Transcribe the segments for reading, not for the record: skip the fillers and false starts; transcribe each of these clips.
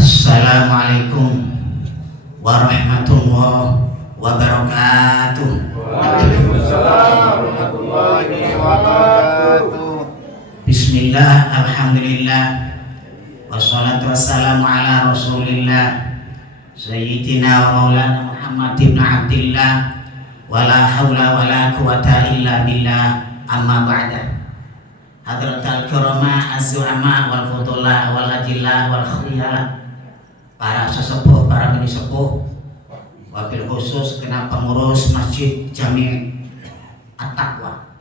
Assalamualaikum warahmatullahi wabarakatuh. Waalaikumsalam warahmatullahi wabarakatuh. Bismillah, alhamdulillah, wassalatu wassalamu ala rasulillah Sayyidina wa maulana Muhammad ibn Abdillah, wala hawla wala quwata illa billah, amma ba'da. Hadratal kirama az-zu'ama wal fudula wal ajilla wal khiyala, para sesepuh, para mini sepuh, wabil khusus kena pengurus Masjid Jami' At-Taqwa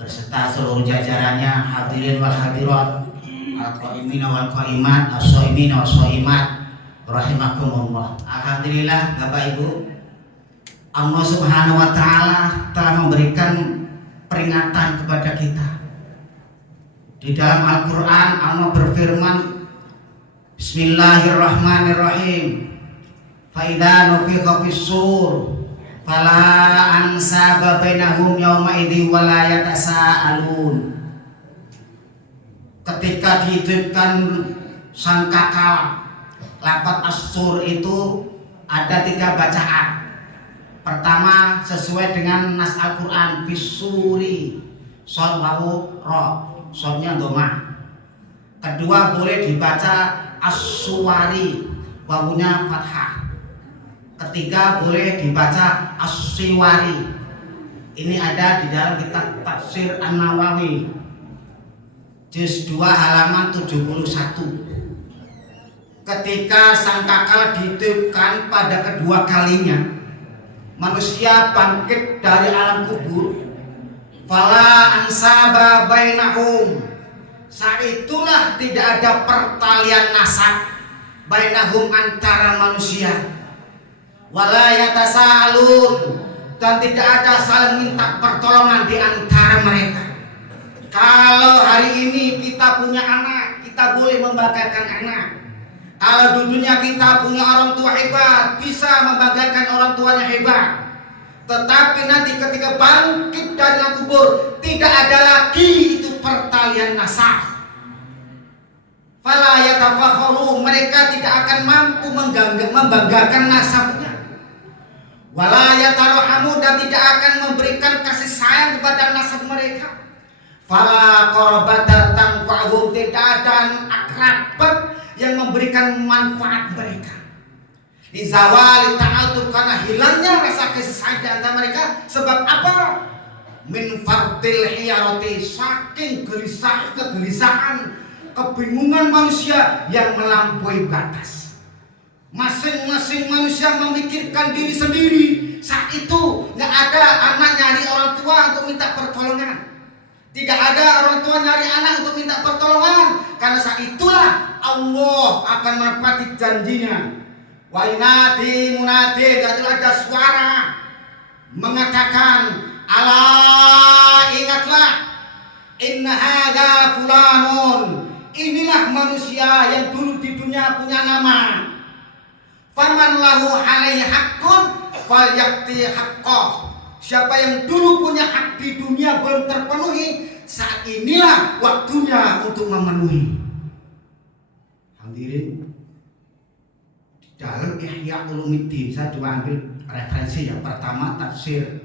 berserta seluruh jajarannya, hadirin wal hadirat, al-qaimina wal qaimat, as-shaimina was shaimat, rahimakumullah. Alhamdulillah Bapak Ibu, Allah Subhanahu wa taala telah memberikan peringatan kepada kita. Di dalam Al-Qur'an Allah berfirman, Bismillahirrahmanirrahim. Fa idza nufikha fis-sur fala ansaba bainahum yauma idzi wala yatasaalun. Ketika dihidupkan sangkakala, lafaz as-sur itu ada 3 bacaan. Pertama sesuai dengan nas Al-Qur'an, fis-suri, shad wawu ra, shadnya dhamma. Kedua boleh dibaca as-suwari, wawunya fathah. Ketiga boleh dibaca as-siwari. Ini ada di dalam kitab Tafsir An-Nawawi juz 2 halaman 71. Ketika sangkakala dihidupkan pada kedua kalinya, manusia bangkit dari alam kubur, fala ansaba bainahum, saat itulah tidak ada pertalian nasab bainahum antara manusia, wala yatasaalun, dan tidak ada saling minta pertolongan di antara mereka. Kalau hari ini kita punya anak, kita boleh membanggakan anak. Kalau dulunya kita punya orang tua hebat, bisa membanggakan orang tuanya hebat. Tetapi nanti ketika bangkit dari alam kubur, tidak ada lagi itu pertalian nasab. Fala yatafakharu, mereka tidak akan mampu membanggakan nasabnya. Wala yatarahamu, dan tidak akan memberikan kasih sayang kepada nasab mereka. Fala qarabata tanfa'uhum, tidak ada akrabat yang memberikan manfaat mereka. Di zawali ta'atuf, karena hilangnya rasa kasih sayang di antara mereka. Sebab apa? Min fardil hiyarati, saking kegelisahan, kebingungan manusia yang melampaui batas. Masing-masing manusia memikirkan diri sendiri. Saat itu nggak ada anak nyari orang tua untuk minta pertolongan. Tidak ada orang tua nyari anak untuk minta pertolongan. Karena saat itulah Allah akan menepati janjinya. Wa inati munadi, itu ada suara mengatakan, ala ingatlah, inna hadza fulanun, inilah manusia yang dulu di dunia punya nama. Faman lahu alaihi haqqun falyaqti haqqah. Siapa yang dulu punya hak di dunia belum terpenuhi, saat inilah waktunya untuk memenuhi. Hadirin, dalam Ihya Ulumuddin saya coba ambil referensi. Yang pertama Tafsir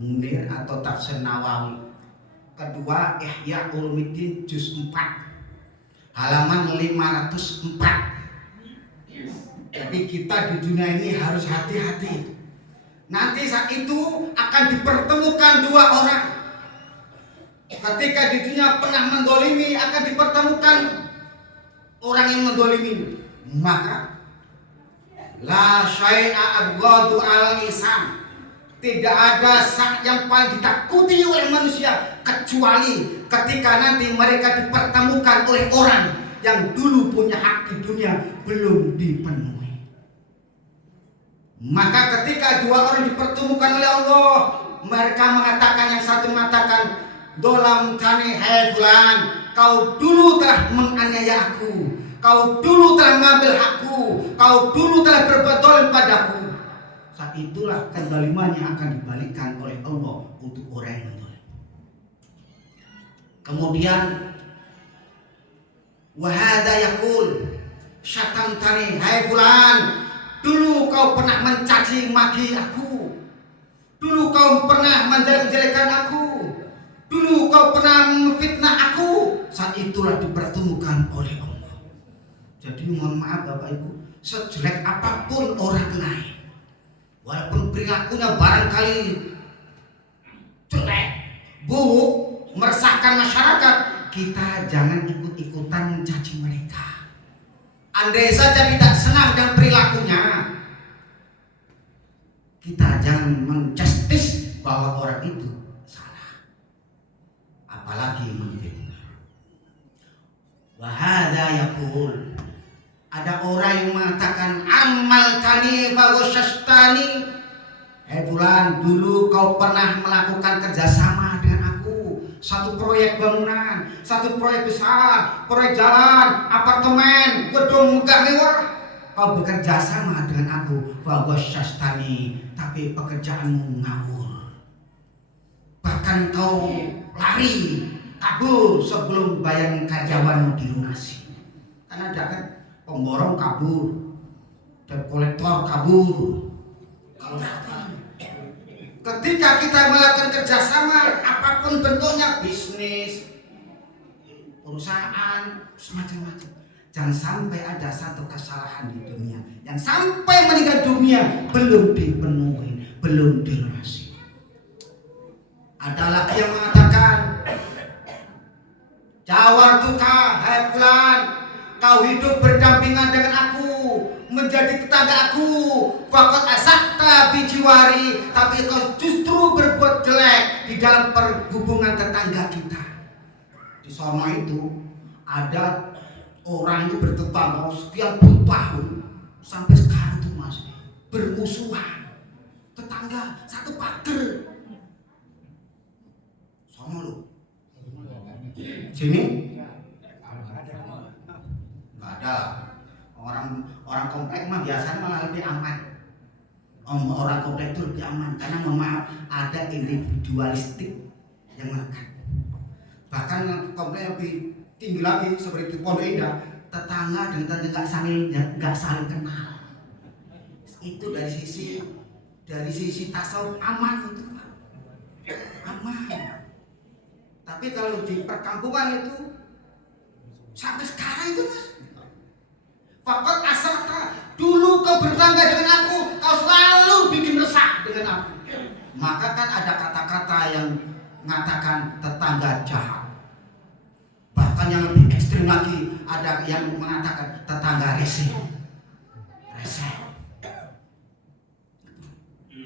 Munir atau Tafsir Nawawi. Kedua Ihya Ulumuddin juz 4 halaman 504. Jadi kita di dunia ini harus hati-hati. Nanti saat itu akan dipertemukan 2 orang. Ketika di dunia pernah mendolimi, akan dipertemukan orang yang mendolimi. Maka la syai'a abghadu al-lisan, tidak ada saat yang paling ditakuti oleh manusia kecuali ketika nanti mereka dipertemukan oleh orang yang dulu punya hak di dunia belum dipenuhi. Maka ketika 2 orang dipertemukan oleh Allah, mereka mengatakan, yang satu mengatakan, dolam tani hai fulan, kau dulu telah menganiaya aku, kau dulu telah mengambil hakku, kau dulu telah berbuat zalim padaku. Saat itulah kezalimannya akan dibalikkan oleh Allah untuk orang yang menzalim. Kemudian wahada yakul, Syatamtani, hai fulan, dulu kau pernah mencaci maki aku, dulu kau pernah menjelek-jelekan aku, dulu kau pernah memfitnah aku. Saat itulah dipertemukan oleh Allah. Jadi mohon maaf Bapak Ibu, sejelek apapun orang lain, walaupun perilakunya barangkali jelek, buruk, meresahkan masyarakat, kita jangan ikut-ikutan mencaci mereka. Andai saja tidak senang dengan perilakunya, kita jangan menjustis bahwa orang itu salah, apalagi memfitnah. Wahada yaqul, ada orang yang mengatakan amal tani bagosyastani, hai fulan, dulu kau pernah melakukan kerjasama dengan aku, satu proyek bangunan, satu proyek besar, proyek jalan, apartemen, gedung megah mewah. Kau bekerja sama dengan aku, bagosyastani, tapi pekerjaanmu ngawur. Bahkan kau lari, kabur sebelum bayaran karyawanmu dilunasi. Karena ada kan pemborong kabur, debt kolektor kabur. Kalau ketika kita melakukan kerjasama apapun bentuknya, bisnis, perusahaan, semacam-macam, jangan sampai ada satu kesalahan di dunia yang sampai meninggal dunia belum dipenuhi, belum dilunasi. Ada lagi yang mengatakan, jawartuka, hai fulan, kau hidup berdampingan dengan aku, menjadi tetangga aku, fakat asakta bijiwari, tapi kau justru berbuat jelek di dalam perhubungan tetangga kita. Di sono itu ada orang itu bertetangga sekian puluh tahun, sampai sekarang tuh Mas, bermusuhan, tetangga satu pagar. Sono lu sini nggak ada. Orang komplek mah biasanya malah lebih aman. Orang komplek itu lebih aman karena maaf ada individualistik yang melekat. Bahkan komplek lebih tinggi lagi seperti Pondok Indah, tetangga dengan tetangga nggak saling kenal. Itu dari sisi tasawuf aman itu Pak, aman. Tapi kalau di perkampungan itu sampai sekarang itu Mas, fakat asalka, dulu kau bertangga dengan aku, kau selalu bikin resah dengan aku. Maka kan ada kata-kata yang mengatakan tetangga jahat. Bahkan yang lebih ekstrim lagi, ada yang mengatakan tetangga reseh.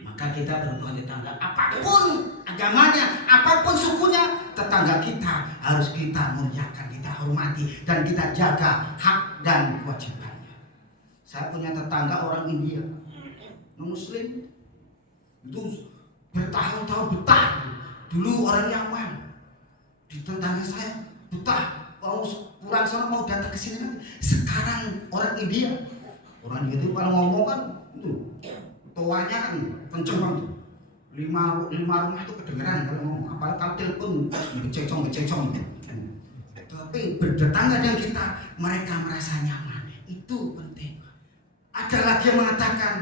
Maka kita berhubungan tetangga, apapun agamanya, apapun sukunya, tetangga kita harus kita muliakan, kita hormati, dan kita jaga hak dan kewajiban. Saya punya tetangga orang India, non-Muslim, itu bertahun-tahun betah. Dulu orang Yaman, di tetangga saya betah. Kalau pulang sana mau datang ke sini, sekarang orang India itu kalau ngomong kan itu tuanya kan kenceng banget. Lima rumah itu kedengeran kalau ngomong, apalagi kalau telepon ngececong. Tapi bertetangga dengan kita, mereka merasa nyaman. Itu penting. Ada lagi yang mengatakan,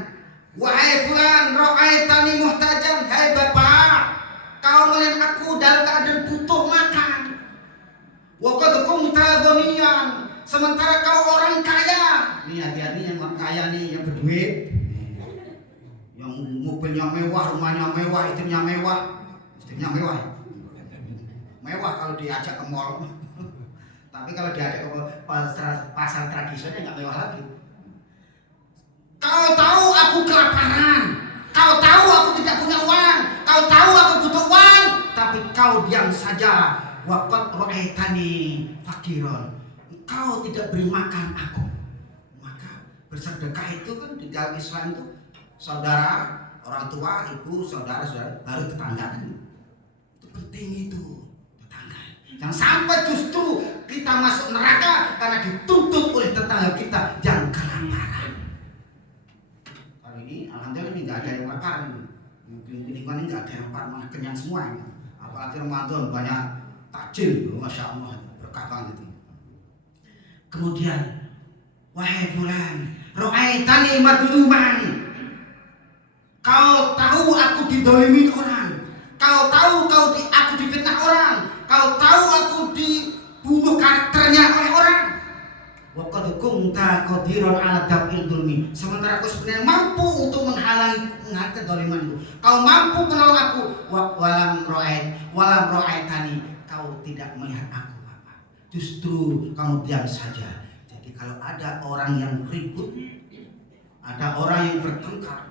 wahai fulan, ra'aitani muhtajan, hai bapak, kau melihat aku dalam keadaan butuh makan. Wa qad kunta ghaniyan, sementara kau orang kaya. Nih hati-hati yang orang kaya nih, yang berduit, yang mobilnya mewah, rumahnya mewah, istrinya mewah. Mewah kalau diajak ke mall. Tapi kalau diajak ke pasar tradisional nggak mewah lagi. Kau tahu aku kelaparan, kau tahu aku tidak punya uang, kau tahu aku butuh uang, tapi kau diam saja. Waqad ra'aitani fakiron, kau tidak beri makan aku. Maka bersedekah itu kan di dalam Islam itu saudara, orang tua, ibu, saudara, baru tetangga. Itu penting itu, tetangga. Jangan sampai justru kita masuk neraka karena dituntut oleh tetangga kita yang kelaparan. Ini alhamdulillah ini nggak ada yang lapar, lingkungan ini nggak ada yang lapar, malah kenyang semua ini. Apalagi Ramadan banyak takjil, masya Allah, berkah banget itu. Kemudian Wahai fulan, ra'aitani madluman. Kau tahu aku didolimi orang. Kau tahu aku difitnah orang. Kau tahu aku dibunuh karakternya oleh orang. Wa qad kunta qadiran 'ala daf'il dzulmi. Sementara kau sebenarnya mampu untuk menghalangi kedoliman itu. Kau mampu menolong aku. Walam ra'aitani. Kau tidak melihat aku apa. Justru kamu diam saja. Jadi kalau ada orang yang ribut, ada orang yang bertengkar,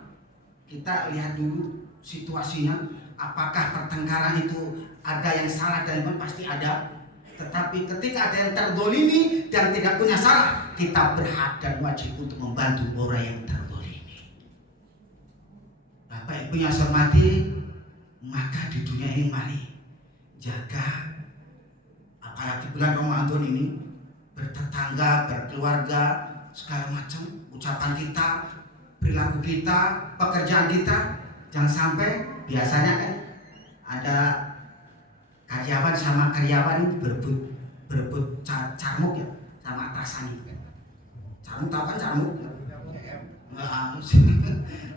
kita lihat dulu situasinya. Apakah pertengkaran itu ada yang salah dan benar? Pasti ada. Tetapi ketika ada yang terdolimi dan tidak punya salah, kita berhak dan wajib untuk membantu orang yang terdolimi. Bapak Ibu yang saya hormati, maka di dunia ini mari jaga, apalagi bulan Ramadan ini, bertetangga, berkeluarga, segala macam ucapan kita, perilaku kita, pekerjaan kita, jangan sampai biasanya kan ada karyawan sama karyawan itu berebut carmuk ya sama atasan itu kan. Carmuk tahu kan carmuk? Nah,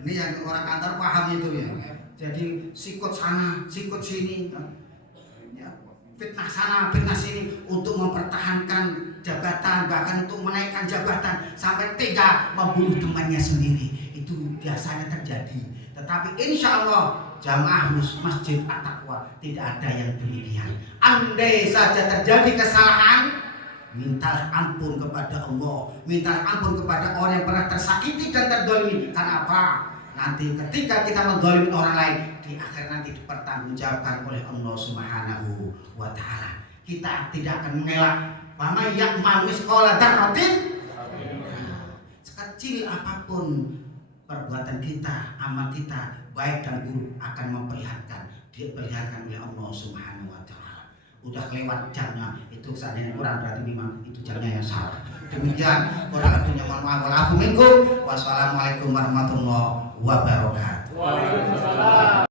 ini yang orang kantor paham itu ya. Jadi sikut sana, sikut sini, ya, fitnah sana, fitnah sini untuk mempertahankan jabatan, bahkan untuk menaikkan jabatan sampai tega membunuh temannya sendiri. Itu biasanya terjadi. Tetapi insya Allah jamaah Masjid At-Taqwa tidak ada yang demikian. Andai saja terjadi kesalahan, mintalah ampun kepada Allah, mintalah ampun kepada orang yang pernah tersakiti dan terdolimi. Karena apa? Nanti ketika kita mendolimi orang lain, di akhir nanti dipertanggungjawabkan oleh Allah Subhanahu wa Ta'ala. Kita tidak akan mengelak. Mama ya'mal misqala dzarratin, sekecil apapun perbuatan kita, amal kita, baik dan buruk, akan diperlihatkan oleh Allah Subhanahu wa Ta'ala. Udah kelewat jamnya, itu seandainya kurang berarti memang itu jamnya yang salah. Demikian, kurang lebihnya mohon maaf. Wassalamualaikum warahmatullahi wabarakatuh.